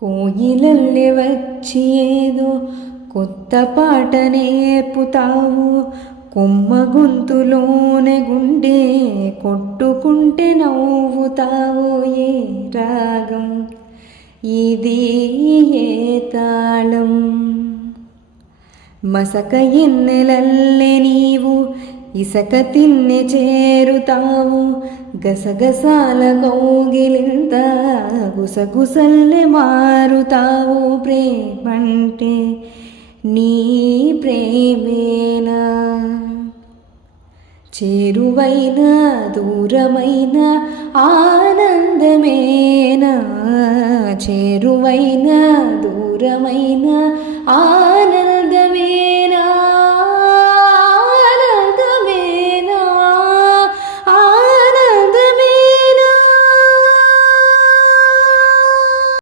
కోయిలల్లె వచ్చి ఏదో కొత్త పాట నేర్పుతావు. కొమ్మ గొంతులోనే గుండె కొట్టుకుంటే నవ్వుతావు. ఏ రాగం ఇది, ఏ తాళం? మసక ఎన్నెలల్లె నీవు ఇసక తిన్నె చేరుతావు. గసగసాల కౌగిలింత గుసగుసల్లె మారుతావు. ప్రేమంటే నీ ప్రేమేనా? చేరువైన దూరమైన ఆనందమేనా? చేరువైన దూరమైన